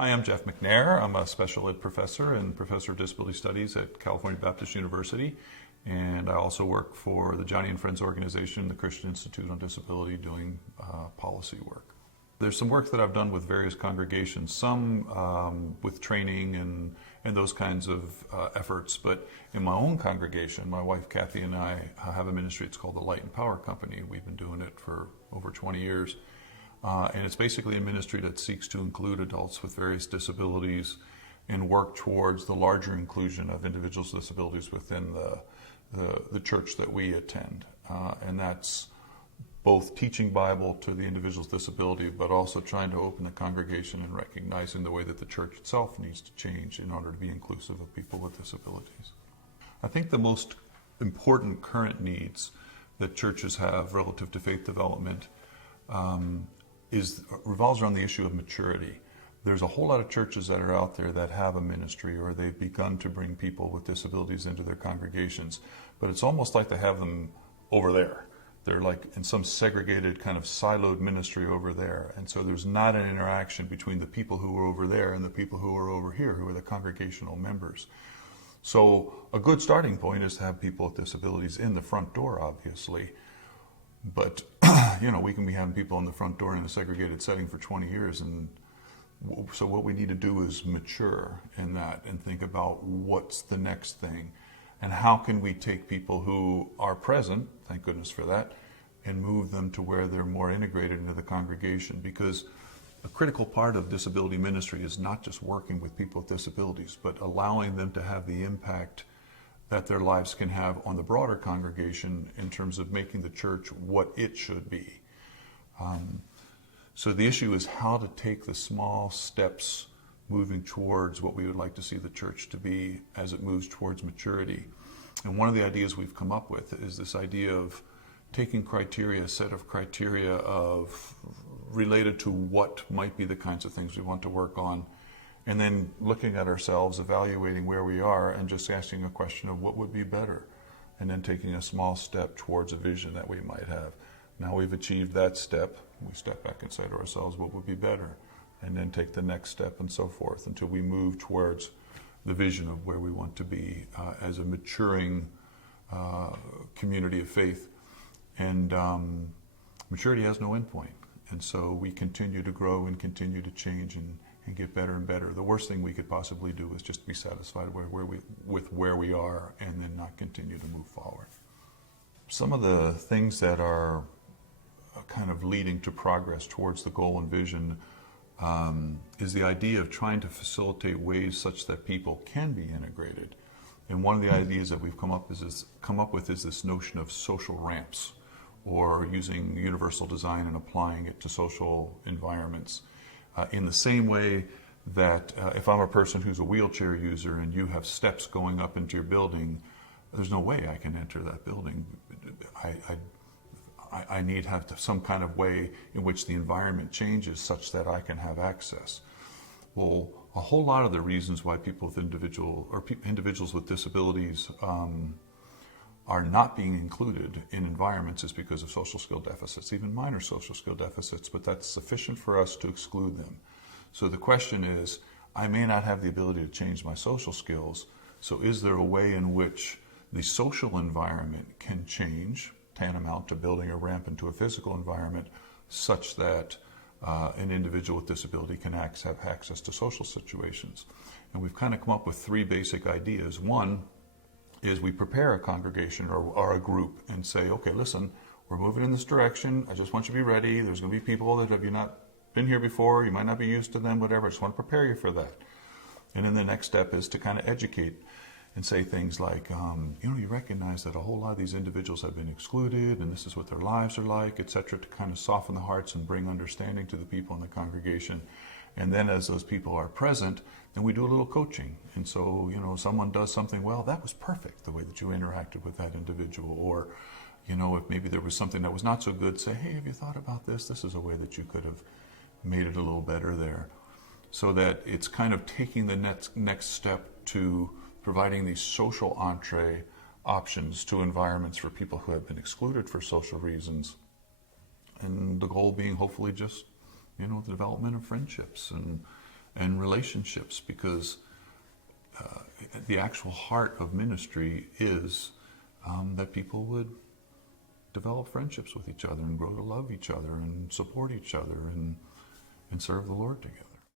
Hi, I'm Jeff McNair. I'm a special ed professor and professor of disability studies at California Baptist University. And I also work for the Johnny and Friends organization, the Christian Institute on Disability, doing policy work. There's some work that I've done with various congregations, some with training and those kinds of efforts. But in my own congregation, my wife Kathy and I have a ministry. It's called the Light and Power Company. We've been doing it for over 20 years. And it's basically a ministry that seeks to include adults with various disabilities and work towards the larger inclusion of individuals with disabilities within the church that we attend. And that's both teaching Bible to the individual's disability, but also trying to open the congregation and recognizing the way that the church itself needs to change in order to be inclusive of people with disabilities. I think the most important current needs that churches have relative to faith development revolves around the issue of maturity. There's a whole lot of churches that are out there that have a ministry or they've begun to bring people with disabilities into their congregations, but it's almost like they have them over there. They're like in some segregated kind of siloed ministry over there, and so there's not an interaction between the people who are over there and the people who are over here, who are the congregational members. So a good starting point is to have people with disabilities in the front door, obviously, but we can be having people in the front door in a segregated setting for 20 years. And so what we need to do is mature in that and think about what's the next thing and how can we take people who are present, thank goodness for that, and move them to where they're more integrated into the congregation. Because a critical part of disability ministry is not just working with people with disabilities, but allowing them to have the impact that their lives can have on the broader congregation in terms of making the church what it should be. So the issue is how to take the small steps moving towards what we would like to see the church to be as it moves towards maturity. And one of the ideas we've come up with is this idea of taking criteria, a set of criteria related to what might be the kinds of things we want to work on, and then looking at ourselves, evaluating where we are, and just asking a question of what would be better, and then taking a small step towards a vision that we might have. Now we've achieved that step, we step back and say to ourselves, what would be better? And then take the next step and so forth until we move towards the vision of where we want to be as a maturing community of faith. And maturity has no endpoint. And so we continue to grow and continue to change and get better and better. The worst thing we could possibly do is just be satisfied with where we are and then not continue to move forward. Some of the things that are kind of leading to progress towards the goal and vision is the idea of trying to facilitate ways such that people can be integrated. And one of the ideas that we've come up with is this notion of social ramps, or using universal design and applying it to social environments. In the same way that if I'm a person who's a wheelchair user and you have steps going up into your building, there's no way I can enter that building. I need to have some kind of way in which the environment changes such that I can have access. Well, a whole lot of the reasons why people with individuals with disabilities are not being included in environments is because of social skill deficits, even minor social skill deficits, but that's sufficient for us to exclude them. So the question is, I may not have the ability to change my social skills, so is there a way in which the social environment can change, tantamount to building a ramp into a physical environment, such that an individual with disability can have access to social situations? And we've kind of come up with three basic ideas. One is we prepare a congregation or a group and say, okay, listen, we're moving in this direction. I just want you to be ready. There's going to be people that have you not been here before. You might not be used to them, whatever. I just want to prepare you for that. And then the next step is to kind of educate and say things like, you recognize that a whole lot of these individuals have been excluded and this is what their lives are like, etc., to kind of soften the hearts and bring understanding to the people in the congregation. And then as those people are present, then we do a little coaching. And so, someone does something, well, that was perfect, the way that you interacted with that individual. Or, if maybe there was something that was not so good, say, hey, have you thought about this? This is a way that you could have made it a little better there. So that it's kind of taking the next step to providing these social entree options to environments for people who have been excluded for social reasons. And the goal being hopefully just, the development of friendships and and relationships, because the actual heart of ministry is that people would develop friendships with each other and grow to love each other and support each other and serve the Lord together.